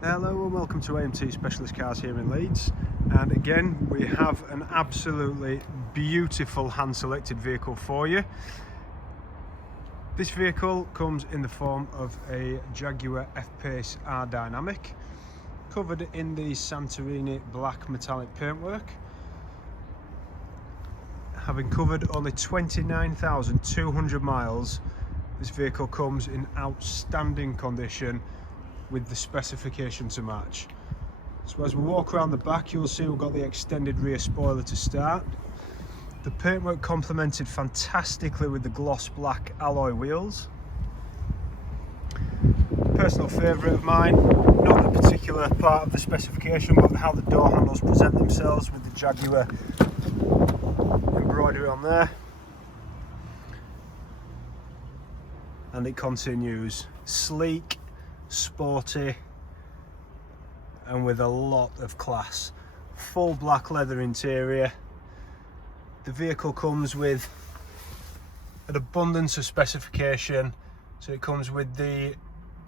Hello and welcome to AMT Specialist Cars here in Leeds, and again we have an absolutely beautiful hand selected vehicle for you. This vehicle comes in the form of a Jaguar F-Pace R Dynamic, covered in the Santorini Black metallic paintwork. Having covered only 29,200 miles, this vehicle comes in outstanding condition with the specification to match. So as we walk around the back, you'll see we've got the extended rear spoiler to start. The paintwork complemented fantastically with the gloss black alloy wheels. Personal favourite of mine, not the particular part of the specification, but how the door handles present themselves with the Jaguar embroidery on there. And it continues sleek, sporty, and with a lot of class. Full black leather interior. The vehicle comes with an abundance of specification. So it comes with the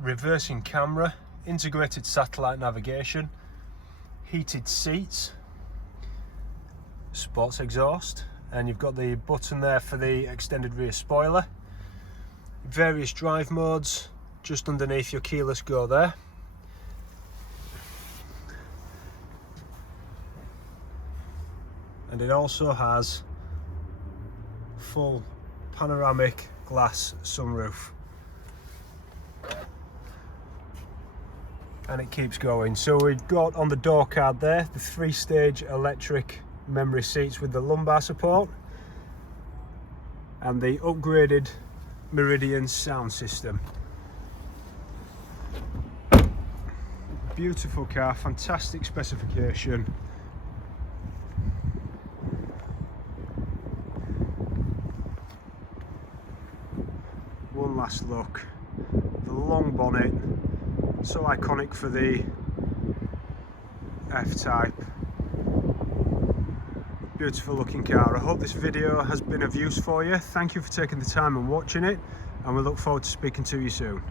reversing camera, integrated satellite navigation, heated seats, sports exhaust, and you've got the button there for the extended rear spoiler. Various drive modes just underneath your keyless go there. And it also has full panoramic glass sunroof. And it keeps going. So we've got on the door card there the 3-stage electric memory seats with the lumbar support and the upgraded Meridian sound system. Beautiful car, fantastic specification. One last look. The long bonnet, so iconic for the F-Type. Beautiful looking car. I hope this video has been of use for you. Thank you for taking the time and watching it, and we look forward to speaking to you soon.